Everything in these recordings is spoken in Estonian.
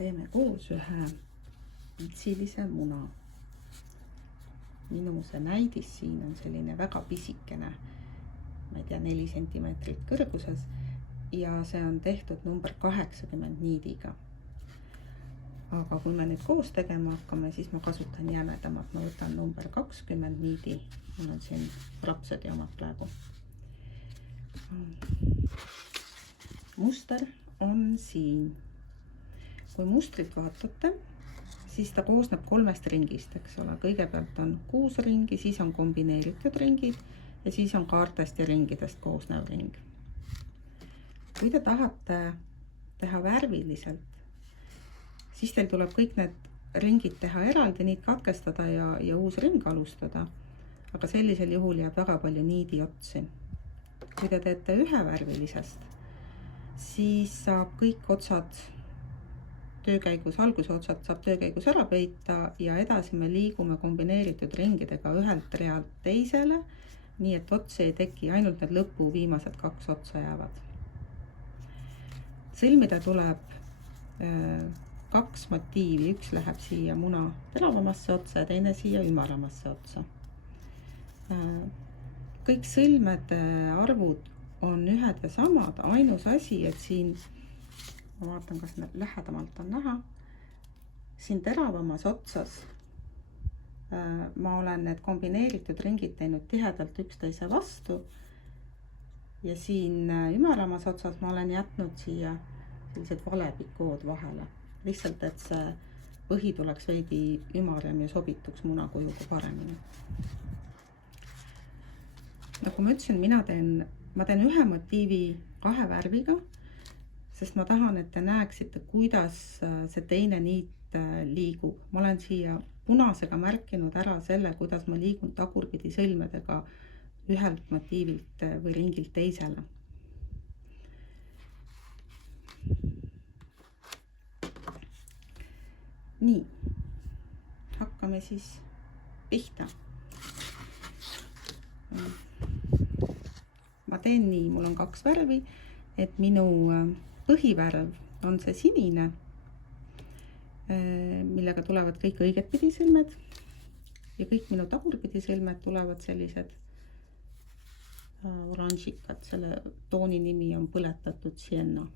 teeme koos ühe pitsilise muna. Minu see näidis siin on selline väga pisikene, ma ei tea, 4 sentimeetrit kõrguses ja see on tehtud number 80 niidiga. Aga kui me nüüd koos tegema hakkame, siis ma kasutan jämedamat. Ma võtan number 20 niidi. Mul on siin Rhapsody omad praegu. Muster on siin. Kui mustrit vaatate, siis ta koosneb 3 ringist, eks ole. Kõigepealt on 6 ringi, siis on kombineeritud ringid ja siis on kaartest ja ringidest koosnev ring. Kui te tahate teha värviliselt, siis teil tuleb kõik need ringid teha eraldi, niid katkestada ja uus ring alustada. Aga sellisel juhul jääb väga palju niidi otsi. Kui te teete ühe värvilisest, siis saab kõik otsad töökäigus, alguse otsad saab töökäigus ära peita ja edasi me liigume kombineeritud ringidega ühelt realt teisele, nii et otsi ei teki, ainult need lõpu viimased 2 otsa jäävad. Sõlmida tuleb 2 motiivi, üks läheb siia muna teravamasse otsa ja teine siia ümaramasse otsa. Kõik sõlmede arvud on ühed ja samad, ainus asi, et siin ma vaatan, kas lähedamalt on näha. Siin teravamas otsas ma olen need kombineeritud ringid teinud tihedalt üksteise vastu ja siin ümaramas otsas ma olen jätnud siia sellised valepikood vahele. Lihtsalt, et see põhi tuleks veidi ümarem ja sobituks munakujuga paremini. Nagu ma ütlesin, ma teen ühe motiivi 2 värviga, sest ma tahan, et te näeksite, kuidas see teine niit liigub. Ma olen siia punasega märkinud ära selle, kuidas ma liigun tagurpidi sõlmedega ühelt motiivilt või ringilt teisele. Nii, hakkame siis pihta. Ma teen nii, mul on 2 värvi, et minu põhivärv on see sinine, millega tulevad kõik õigetpidi sõlmed ja kõik minu tagurpidi sõlmed tulevad sellised oranžikad. Selle tooni nimi on põletatud sienna.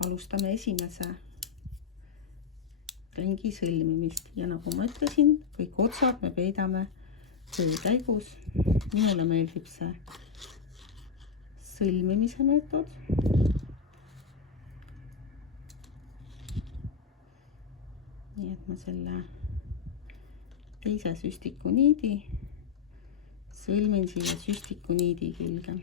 Alustame esimese ringi sõlmimist ja nagu ma ütlesin, kõik otsad me peidame töö käigus. Minule meeldib see sõlmimise meetod. Nii et ma selle teise süstiku niidi sõlmin siia süstiku niidi külge.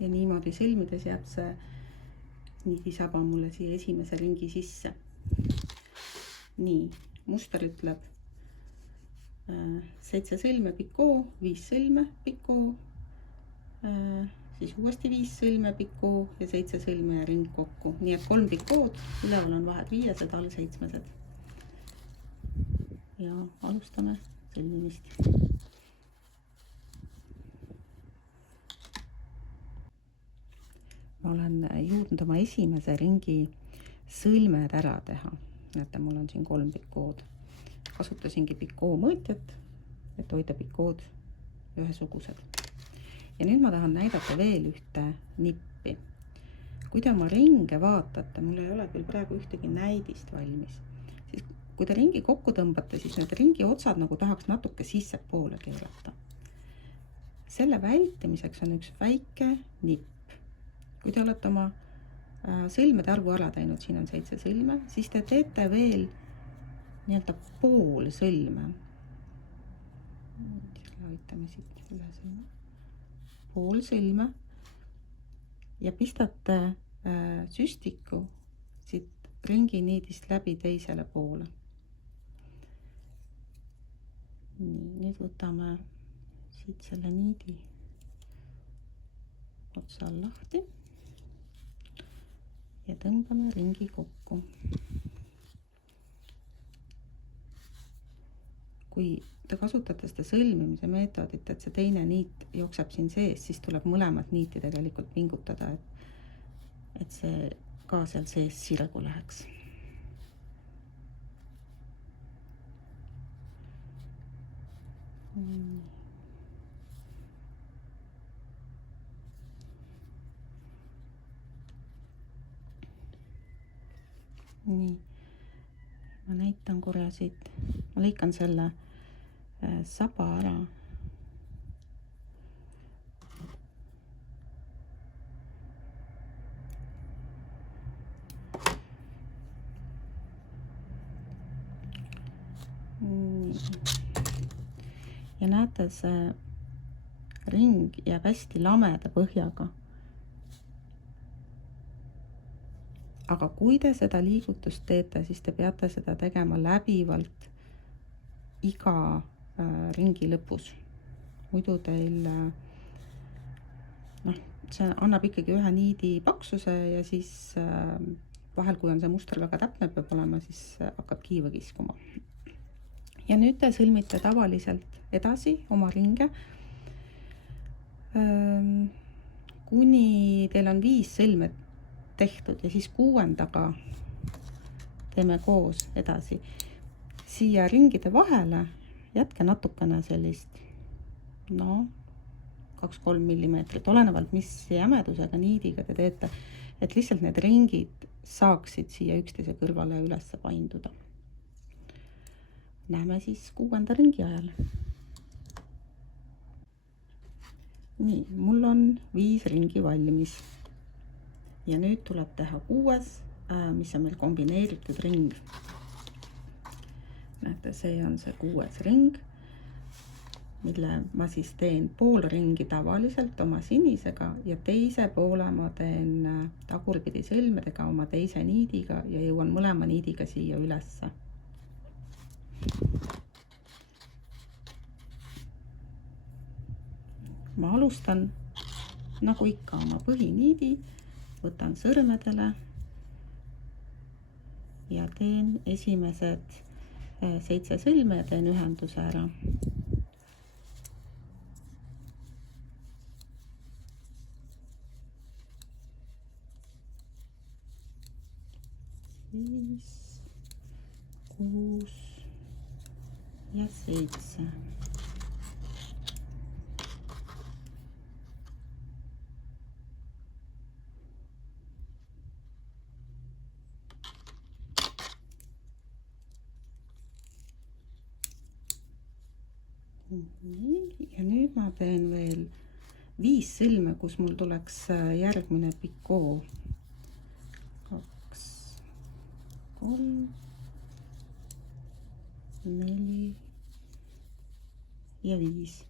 Ja niimoodi sõlmides jääb see niidisaba mulle siia esimese ringi sisse. Nii, muster ütleb 7 sõlme pikoo, 5 sõlme pikoo, siis uuesti 5 sõlme pikoo ja 7 sõlme ja ring kokku. Nii et 3 pikood, üleval on vahed 5, all 7. Ja alustame sõlmimist. Ma olen jõudnud oma esimese ringi sõlmed ära teha. Näete, mul on siin 3 pikood. Kasutasingi pikoo mõõtjat, et hoida pikood ühesugused. Ja nüüd ma tahan näidata veel ühte nippi. Kui te oma ringe vaatate, mul ei ole küll praegu ühtegi näidist valmis, siis kui te ringi kokku tõmbate, siis need ringi otsad nagu tahaks natuke sisse poole keerata. Selle vältimiseks on üks väike nipp. Kui te olete oma sõlmede arvu ära teinud, siin on 7 sõlme, siis te teete veel nii-öelda pool sõlme. Laitame siit üle sõlme. Pool sõlme ja pistate süstiku siit ringi niidist läbi teisele poole. Nii, nüüd võtame siit selle niidi otsa lahti ja tõmbame ringi kokku. kui te kasutate seda sõlmimise meetodit, et see teine niit jookseb siin sees, siis tuleb mõlemat niiti tegelikult pingutada, et see ka seal sees sirgu läheks. Nii, ma näitan korra siit, ma lõikan selle saba ära. Ja näete, see ring jääb hästi lameda põhjaga. Aga kui te seda liigutust teete, siis te peate seda tegema läbivalt iga ringi lõpus. Muidu teil, see annab ikkagi ühe niidi paksuse ja siis vahel, kui on see muster väga täpne, peab olema, siis hakkab kiiva kiskuma. Ja nüüd te sõlmite tavaliselt edasi oma ringe, kuni teil on 5 sõlme tehtud ja siis 6. teeme koos edasi. Siia ringide vahele jätke natukene sellist 2-3 millimeetrit, olenevalt mis jämedusega niidiga te teete, et lihtsalt need ringid saaksid siia üksteise kõrvale üles painduda. Näeme siis 6. ringi ajal. Nii, mul on 5 ringi valmis. Ja nüüd tuleb teha 6, mis on meil kombineeritud ring. Näete, see on see 6. ring, mille ma siis teen pool ringi tavaliselt oma sinisega ja teise poole ma teen tagurpidi sõlmedega oma teise niidiga ja jõuan mõlema niidiga siia ülesse. Ma alustan nagu ikka oma põhiniidi, võtan sõrmedele ja teen esimesed 7 sõlme ja teen ühenduse ära. Siis 6 ja 7. Ja nüüd ma teen veel 5 sõlme, kus mul tuleks järgmine pikoo. 2, 3, 4 ja 5.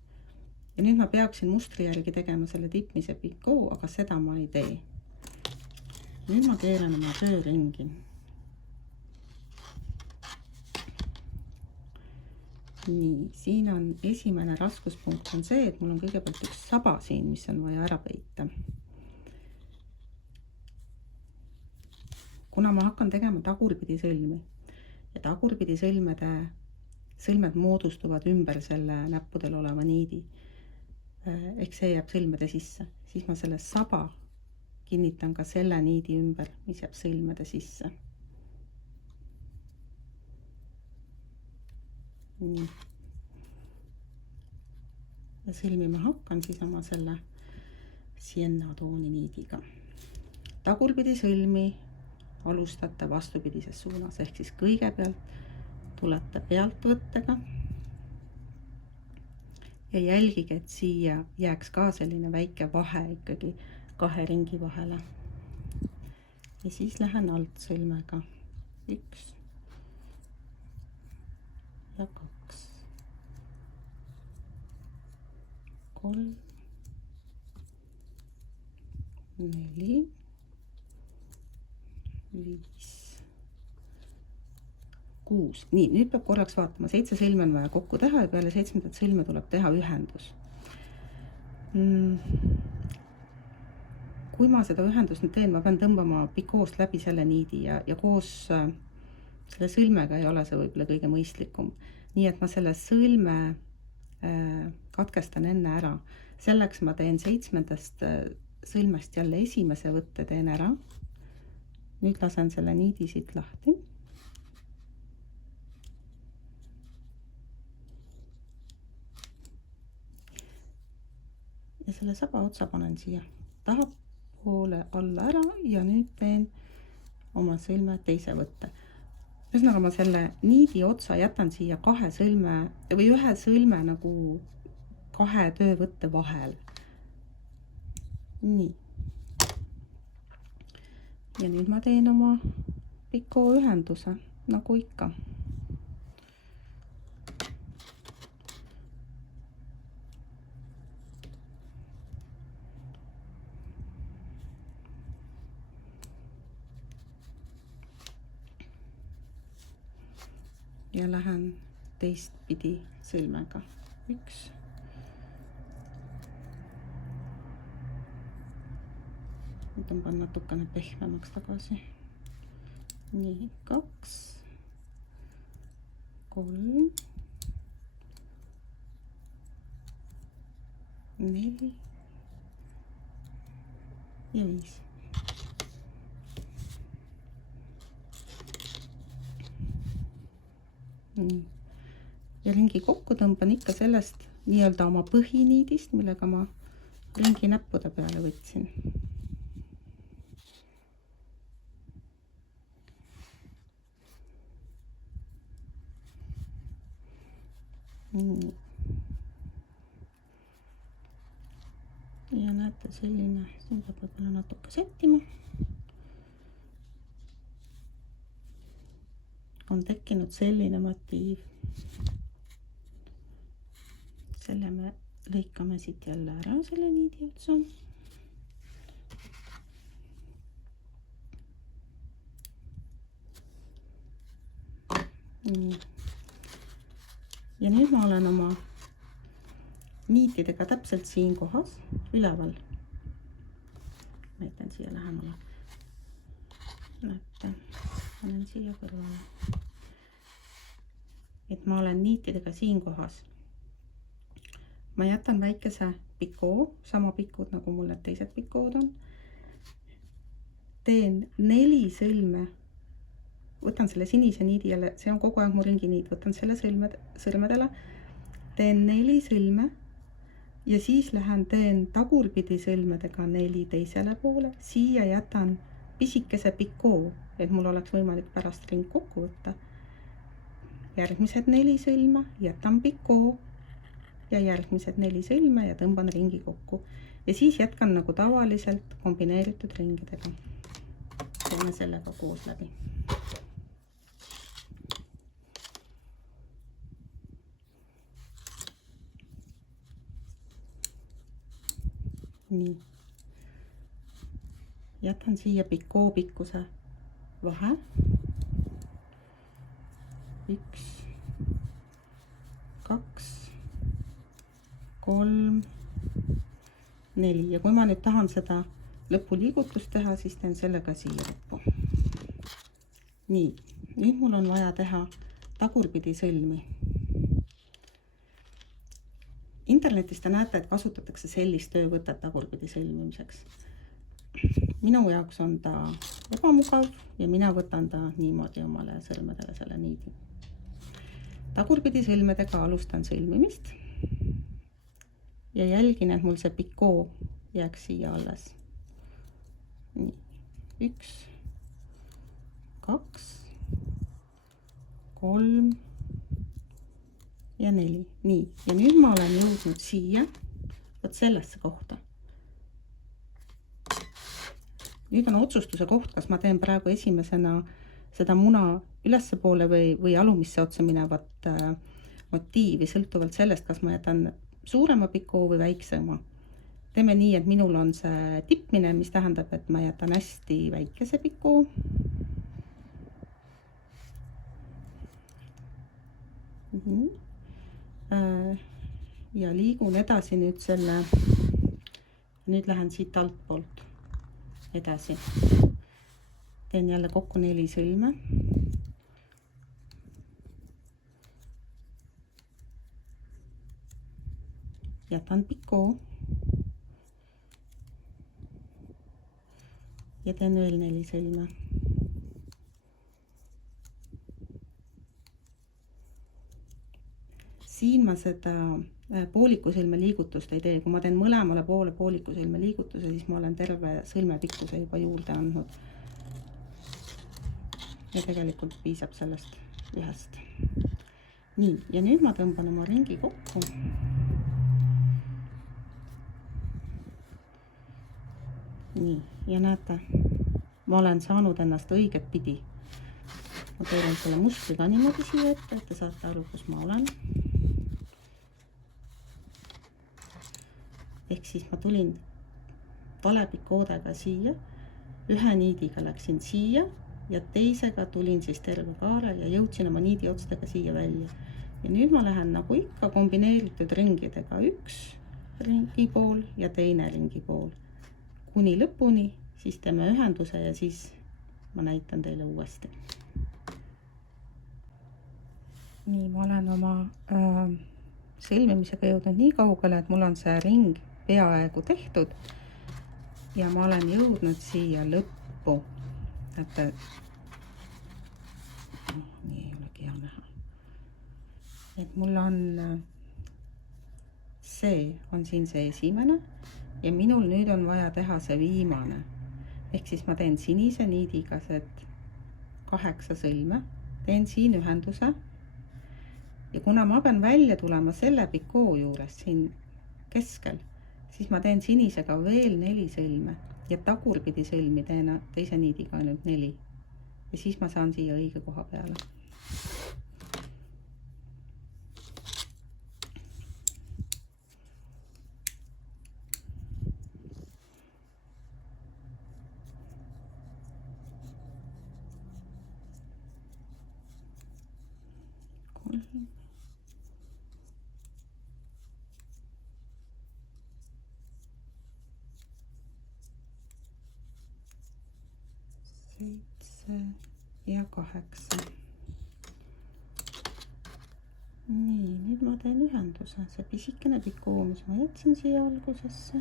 Ja nüüd ma peaksin mustri järgi tegema selle tipmise pikoo, aga seda ma ei tee. Nüüd ma keeran oma tööringi. Nii, siin on esimene raskuspunkt on see, et mul on kõigepealt üks saba siin, mis on vaja ära peita. Kuna ma hakkan tegema tagurpidi sõlmi ja tagurpidi sõlmed moodustuvad ümber selle näppudel oleva niidi, ehk see jääb sõlmede sisse, siis ma selle saba kinnitan ka selle niidi ümber, mis jääb sõlmede sisse. Nii. Ja sõlmima hakkan siis oma selle sienna tooni niidiga. Tagurpidi sõlmi alustate vastupidises suunas, ehk siis kõigepealt tulete pealtvõttega ja jälgige, et siia jääks ka selline väike vahe ikkagi 2 ringi vahele. Ja siis lähen alt sõlmega 1 ja 2, 3, 4, 5, 6. Nii, nüüd peab korraks vaatama, 7 sõlme on vaja kokku teha ja peale 7. sõlme tuleb teha ühendus. Kui ma seda ühendust nüüd teen, ma pean tõmbama pikoost läbi selle niidi ja koos selle sõlmega ei ole see võib-olla kõige mõistlikum. nii et ma selle sõlme katkestan enne ära. Selleks ma teen 7. sõlmest jälle esimese võtte teen ära. Nüüd lasen selle niidi siit lahti. Ja selle saba otsa panen siia tahapoole alla ära ja nüüd teen oma sõlme teise võtte. Ühesõnaga ma selle niidi otsa jätan siia 2 sõlme või 1 sõlme nagu 2 töövõtte vahel. Nii. Ja nüüd ma teen oma pikoo ühenduse, nagu ikka. Ja lähen teistpidi sõlmega. 1. Tõmban natukene pehmemaks tagasi. Nii, 2, 3, 4 ja 5. Ja ringi kokku tõmban ikka sellest nii-öelda oma põhiniidist, millega ma ringi näppude peale võtsin. Ja näete selline, siin peab võib-olla natuke sättima. On tekkinud selline motiiv. Selle me lõikame siit jälle ära, selle niidi otsa. Ja nüüd ma olen oma niitidega täpselt siin kohas, üleval. Ma jätan siia lähemale. Näete, olen siia kõrvale. Et ma olen niitidega siin kohas. Ma jätan väikese pikoo, sama pikud nagu mul need teised pikood on. Teen 4 sõlme. Võtan selle sinise niidi jälle, see on kogu aeg mu ringi niid, võtan selle sõlmedele, teen 4 sõlme ja siis lähen teen tagurpidi sõlmedega 4 teisele poole, siia jätan pisikese pikoo, et mul oleks võimalik pärast ring kokku võtta. Järgmised 4 sõlme, jätan pikoo ja järgmised 4 sõlme ja tõmban ringi kokku. Ja siis jätkan nagu tavaliselt kombineeritud ringidega. Teeme sellega koos läbi. Nii. Jätan siia pikoo pikkuse vahe. 1, 2, 3, 4. Ja kui ma nüüd tahan seda lõpuliigutust teha, siis teen sellega siia lõppu. Nii, nüüd mul on vaja teha tagurpidi sõlmi. Internetis te näete, et kasutatakse sellist töövõtet tagurpidi sõlmimiseks. Minu jaoks on ta ebamugav ja mina võtan ta niimoodi omale sõlmedele selle niidi. Tagurpidi sõlmedega alustan sõlmimist ja jälgin, et mul see pikoo jääks siia alles. Nii, 1, 2, 3 ja 4. Nii, ja nüüd ma olen jõudnud siia, võt sellesse kohta. Nüüd on otsustuse koht, kas ma teen praegu esimesena seda muna ülesse poole või alumisse otsa minevat motiivi, sõltuvalt sellest, kas ma jätan suurema pikoo või väiksema. Teeme nii, et minul on see tippmine, mis tähendab, et ma jätan hästi väikese pikoo. Ja liigun edasi nüüd selle, nüüd lähen siit alt poolt edasi. Teen jälle kokku 4 sõlme. jätan pikoo ja teen veel 4 sõlme. Siin ma seda poolikusõlme liigutust ei tee, kui ma teen mõlemale poole poolikusõlme liigutuse, siis ma olen terve sõlme pikkuse juba juurde andnud. Ja tegelikult piisab sellest ühest. Nii, ja nüüd ma tõmban oma ringi kokku. Nii, ja näete, ma olen saanud ennast õiget pidi. Ma teelen selle mustri ka niimoodi siia ette, et te saate aru, kus ma olen. Ehk siis ma tulin valepikoodega siia, ühe niidiga läksin siia ja teisega tulin siis terve kaare ja jõudsin oma niidi otstega siia välja. Ja nüüd ma lähen nagu ikka kombineeritud ringidega, üks ringi pool ja teine ringi pool. Kuni lõpuni, siis teeme ühenduse ja siis ma näitan teile uuesti. Nii, ma olen oma sõlmimisega jõudnud nii kaugele, et mul on see ring peaaegu tehtud ja ma olen jõudnud siia lõppu. Et nii ei olegi hea näha. Et mul on see on siin see esimene ja minul nüüd on vaja teha see viimane. Ehk siis ma teen sinise niidiga 8 sõlme, teen siin ühenduse ja kuna ma pean välja tulema selle pikoo juures siin keskel, siis ma teen sinisega veel 4 sõlme ja tagurpidi sõlmi teen teise niidiga ainult 4 ja siis ma saan siia õige koha peale. Ja 8. Nii, nüüd ma teen ühenduse, see pisikene pikoo, mis ma jätsin siia algusesse.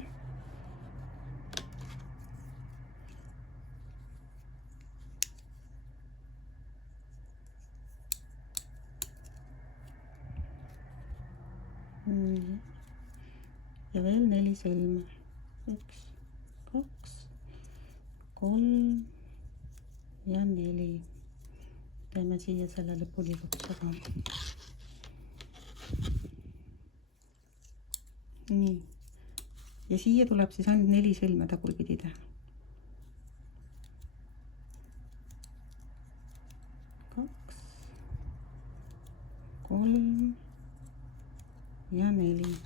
Nii. Ja veel 4 sõlme. 1, 2, 3 ja 4. Teeme siia selle lõpuliigutusega. Nii. Ja siia tuleb siis ainult 4 sõlme tagurpidi teha. 2, 3 ja 4.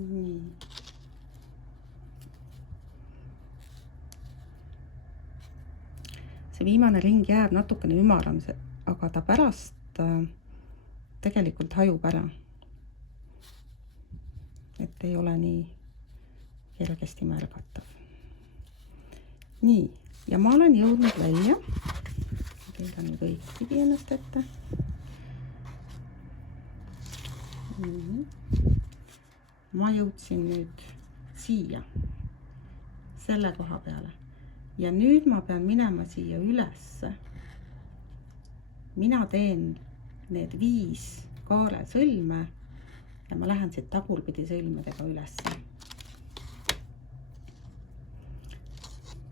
Nii. See viimane ring jääb natukene ümaram, aga ta pärast tegelikult hajub ära. Et ei ole nii kergesti märgatav. Nii, ja ma olen jõudnud välja. Peidan nüüd õige pidi ennast ette. Ma jõudsin nüüd siia, selle koha peale. Ja nüüd ma pean minema siia ülesse. Mina teen need 5 kaare sõlme ja ma lähen siit tagurpidi sõlmedega ülesse.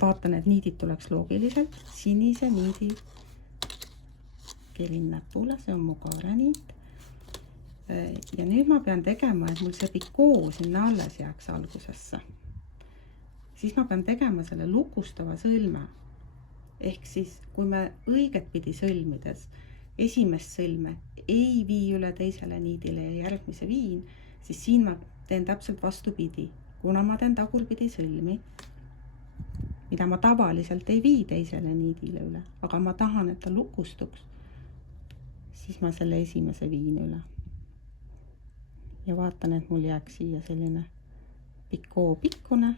Vaatan, et niidid tuleks loogiliselt. Sinise niidi kerin näpule, see on mu kaareniit. Ja nüüd ma pean tegema, et mul see pikoo sinna alles jääks algusesse. Siis ma pean tegema selle lukustava sõlme. Ehk siis, kui me õiget pidi sõlmides esimest sõlme ei vii üle teisele niidile ja järgmise viin, siis siin ma teen täpselt vastupidi. Kuna ma teen tagurpidi sõlmi, mida ma tavaliselt ei vii teisele niidile üle, aga ma tahan, et ta lukustuks, siis ma selle esimese viin üle. Ja vaatan, et mul jääks siia selline pikoo pikkune.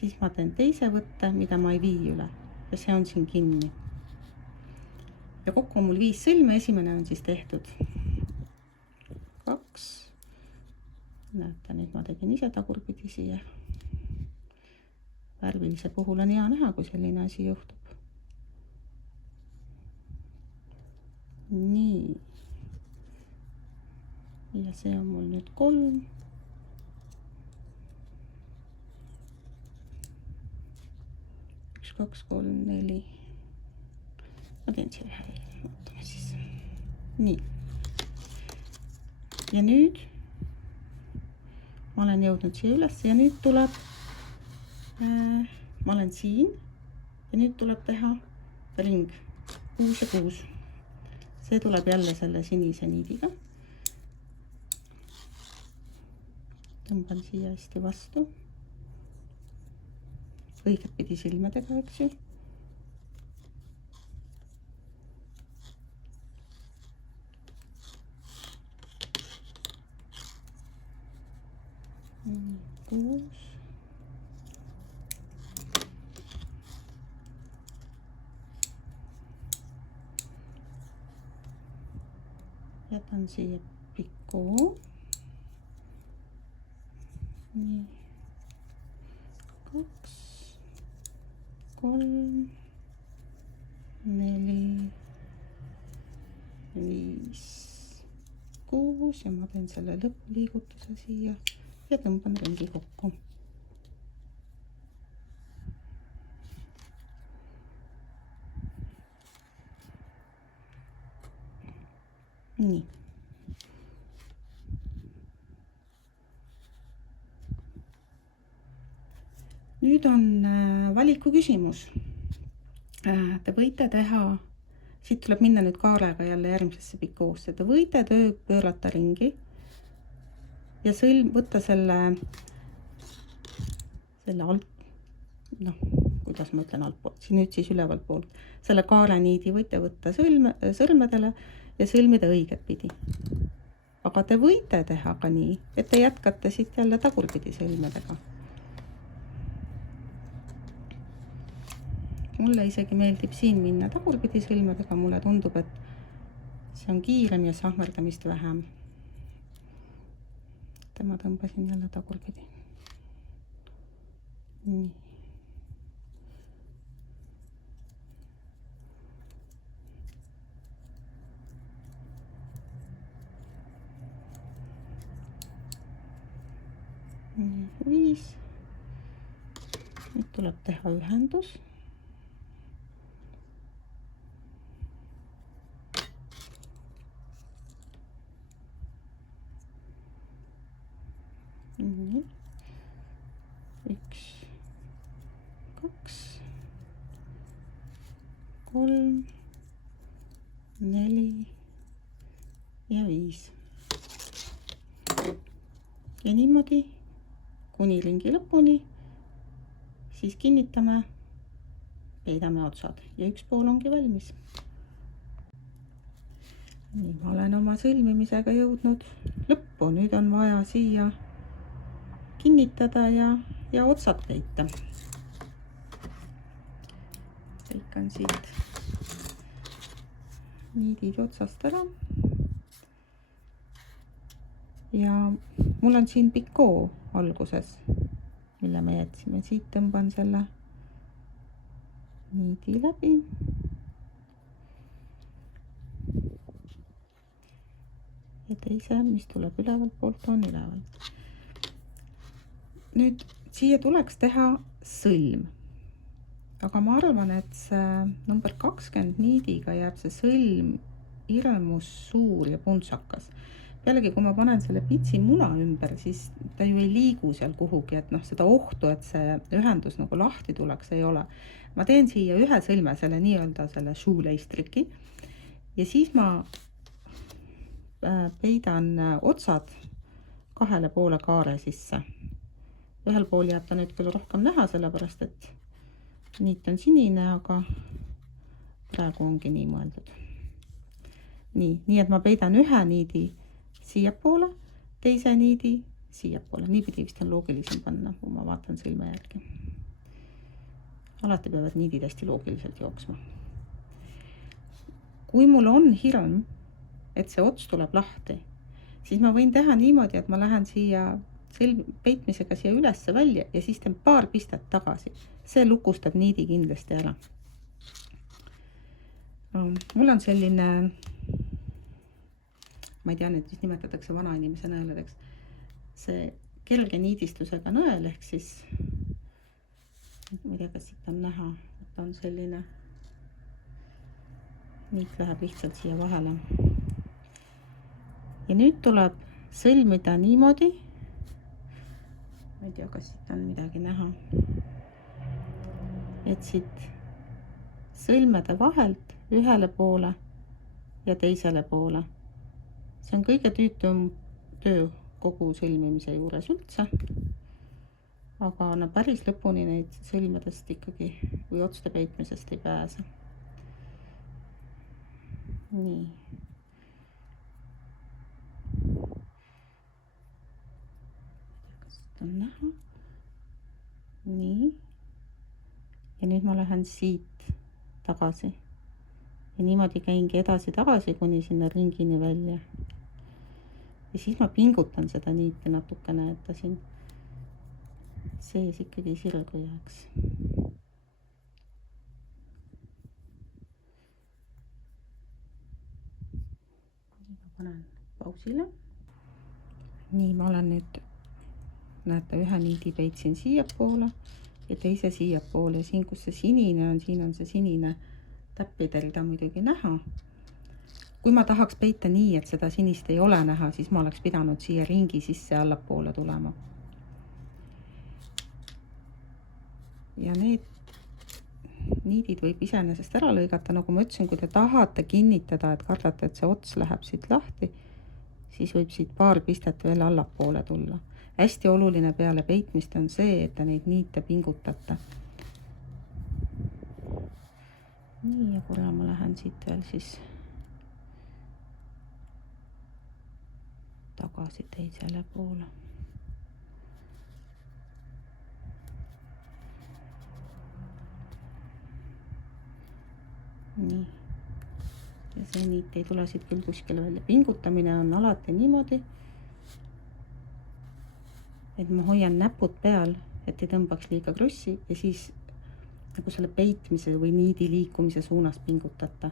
Siis ma teen teise võtte, mida ma ei vii üle ja see on siin kinni. Ja kokku on mul 5 sõlme, esimene on siis tehtud. näete, nüüd ma tegin ise tagurpidi siia. Värvilise puhul on hea näha, kui selline asi juhtub. Nii. Ja see on mul nüüd 3. 1, 2, 3, 4. Ma teen siia ühe veel. Ootame siis. Nii. Ja nüüd ma olen jõudnud siia üles ja nüüd tuleb, ma olen siin ja nüüd tuleb teha ring 6 ja 6. See tuleb jälle selle sinise niidiga. Tõmban siia hästi vastu. Õiget pidi silmedega, eks ju. Kuus. Jätan siia pikoo. Nii. 2, 3, 4, 5, 6 ja ma teen selle lõppliigutuse siia ja tõmban ringi kokku. Nii. Nüüd on valiku küsimus. Te võite teha, siit tuleb minna nüüd kaarega jälle järgmisesse pikoosse. Te võite pöörata ringi ja võtta selle alt, kuidas ma ütlen altpoolt, nüüd siis ülevalt poolt. Selle kaareniidi võite võtta sõrmedele ja sõlmida õiget pidi. Aga te võite teha ka nii, et te jätkate siit jälle tagurpidi sõlmedega. Mulle isegi meeldib siin minna tagurpidi sõlmedega, mulle tundub, et see on kiirem ja sahmerdamist vähem. Ma tõmbasin jälle tagurpidi. Nii. Nii, 5. Nüüd tuleb teha ühendus. Nii. 1, 2, 3, 4 ja 5. Ja niimoodi kuni ringi lõpuni, siis kinnitame, peidame otsad ja üks pool ongi valmis. Nii, ma olen oma sõlmimisega jõudnud lõppu, nüüd on vaja siia kinnitada ja otsad peita. Lõikan siit niidid otsast ära. Ja mul on siin pikoo alguses, mille me jätsime. Siit tõmban selle niidi läbi. Ja teise, mis tuleb ülevalt poolt, on ülevalt. Nüüd siia tuleks teha sõlm. Aga ma arvan, et see number 20 niidiga jääb see sõlm hirmus suur ja puntsakas. Pealegi, kui ma panen selle pitsi muna ümber, siis ta ju ei liigu seal kuhugi, et seda ohtu, et see ühendus nagu lahti tuleks, ei ole. Ma teen siia ühe sõlme, selle nii-öelda selle shoelace-triki ja siis ma peidan otsad 2 poole kaare sisse. Ühel pool jääb ta nüüd küll rohkem näha, sellepärast et niit on sinine, aga praegu ongi nii mõeldud. Nii et ma peidan ühe niidi siia poole, teise niidi siia poole. Niipidi vist on loogilisem panna, kui ma vaatan sõlme järgi. Alati peavad niidid hästi loogiliselt jooksma. Kui mul on hirm, et see ots tuleb lahti, siis ma võin teha niimoodi, et ma lähen siia peitmisega siia ülesse välja ja siis teen paar pistet tagasi. See lukustab niidi kindlasti ära. Mul on selline, ma ei tea, need mis nimetatakse vanainimese nõeladeks, see kerge niidistusega nõel, ehk siis ma ei tea, kas siit on näha, et on selline niit läheb lihtsalt siia vahele. Ja nüüd tuleb sõlmida niimoodi, ma ei tea, kas siit on midagi näha, et siit sõlmede vahelt ühele poole ja teisele poole. See on kõige tüütum töö kogu sõlmimise juures üldse, aga no päris lõpuni neid sõlmedest ikkagi või otste peitmisest ei pääse. Nii. Kas on näha? Nii. Ja nüüd ma lähen siit tagasi. Ja niimoodi käingi edasi-tagasi kuni sinna ringini välja. Ja siis ma pingutan seda niiti natukene, et ta siin sees ikkagi sirgu jääks. Panen pausile. Nii, ma olen nüüd, näete, ühe niidi peitsin siia poole ja teise siia poole. Siin, kus see sinine on, siin on see sinine täppidelda muidugi näha. Kui ma tahaks peita nii, et seda sinist ei ole näha, siis ma oleks pidanud siia ringi sisse allapoole tulema. Ja need niidid võib iseenesest ära lõigata, nagu ma ütlesin, kui te tahate kinnitada, et kardate, et see ots läheb siit lahti, siis võib siit paar pistet veel allapoole tulla. Hästi oluline peale peitmist on see, et te neid niite pingutate. Nii, ja korra ma lähen siit veel siis tagasi teisele poole. Nii. Ja see niit ei tule siit küll kuskile välja. Pingutamine on alati niimoodi, et ma hoian näpud peal, et ei tõmbaks liiga krussi ja siis nagu selle peitmise või niidi liikumise suunas pingutate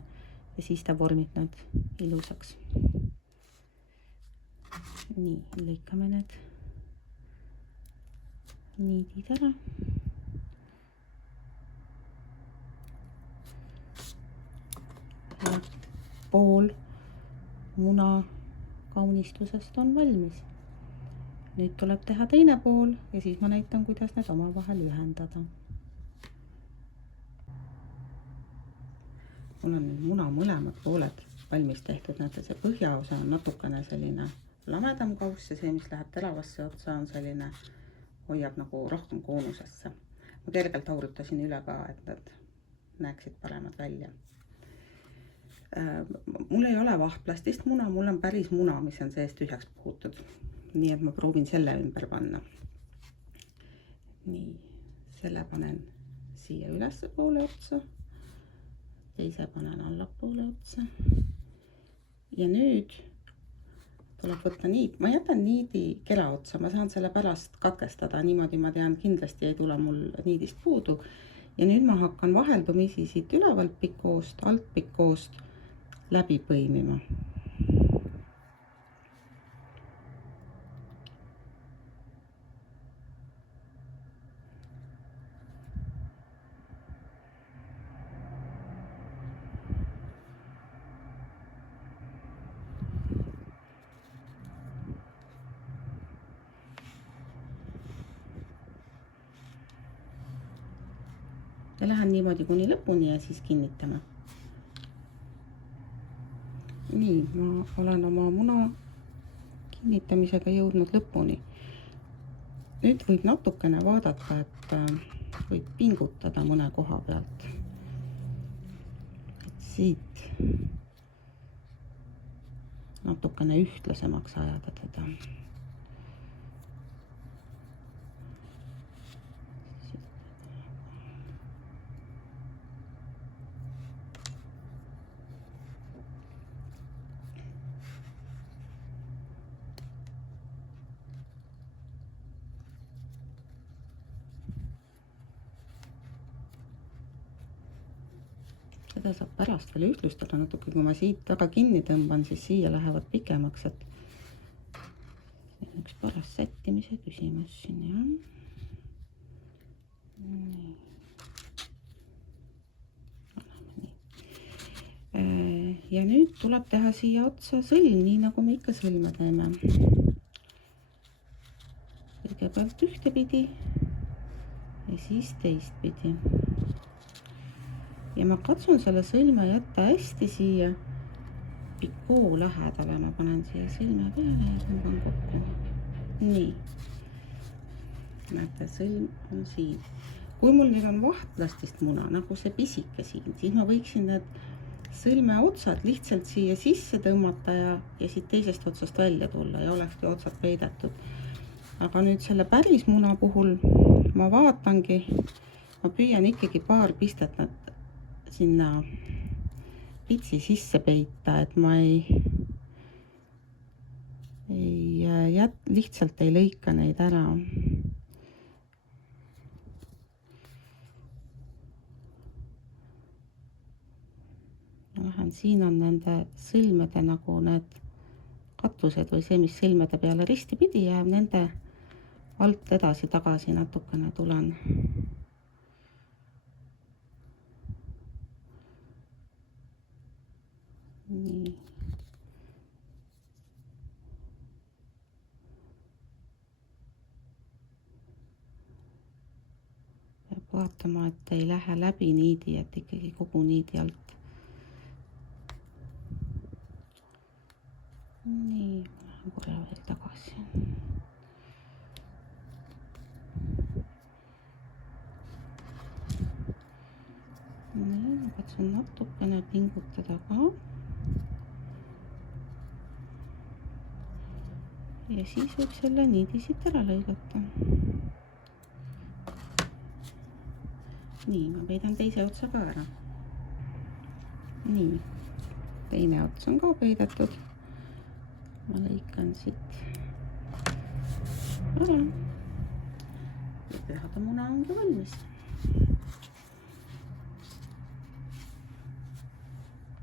ja siis ta vormib nad ilusaks. Nii, lõikame need niidid ära. Ja pool muna kaunistusest on valmis. Nüüd tuleb teha teine pool ja siis ma näitan, kuidas need omavahel ühendada. Mul on nüüd muna mõlemad pooled valmis tehtud. Näete, see põhjaosa on natukene selline lamedam kauss ja see, mis läheb teravasse otsa, on selline, hoiab nagu rohkem koonusesse. Ma kergelt aurutasin üle ka, et nad näeksid paremad välja. Mul ei ole vahtplastist muna, mul on päris muna, mis on seest tühjaks puhutud. Nii et ma proovin selle ümber panna. Nii, selle panen siia ülesse poole otsa. Teise panen allapoole otsa. Ja nüüd tuleb võtta niid. Ma jätan niidi kela otsa, ma saan selle pärast katkestada. Niimoodi ma tean, kindlasti ei tule mul niidist puudu. Ja nüüd ma hakkan vaheldumisi siit ülevalt pikkoost, alt pikkoost läbi põimima. Ja lähen niimoodi kuni lõpuni ja siis kinnitame. Nii, ma olen oma muna kinnitamisega jõudnud lõpuni. Nüüd võib natukene vaadata, et võib pingutada mõne koha pealt. Et siit natukene ühtlasemaks ajada teda. seda saab pärast veel ühtlustada natuke, kui ma siit väga kinni tõmban, siis siia lähevad pikemaks, et see on üks paras sättimise küsimus siin, jah. Nii. Ja nüüd tuleb teha siia otsa sõlm, nii nagu me ikka sõlme teeme. Kõigepealt ühtepidi ja siis teistpidi. Ja ma katsun selle sõlme jätta hästi siia pikoo lähedale. Ma panen siia sõlme peale ja tõmban kokku. Nii. Näete, sõlm on siin. Kui mul nüüd on vahtlastist muna, nagu see pisike siin, siis ma võiksin need sõlme otsad lihtsalt siia sisse tõmmata ja siit teisest otsast välja tulla ja olekski otsad peidetud. Aga nüüd selle päris muna puhul ma vaatangi, ma püüan ikkagi paar pistet nad sinna pitsi sisse peita, et ma lihtsalt ei lõika neid ära. Lähen, siin on nende sõlmede nagu need katused või see, mis sõlmede peale risti pidi jääb, nende alt edasi tagasi natukene tulen. Nii. Peab vaatama, et ei lähe läbi niidi, et ikkagi kogu niidi alt. Nii, korra veel tagasi. Nii, ma katsun natukene pingutada ka. Ja siis võib selle niidi siit ära lõigata. Nii, ma peidan teise otsa ka ära. Nii, teine ots on ka peidetud. Ma lõikan siit ära. Ja pühade muna ongi valmis.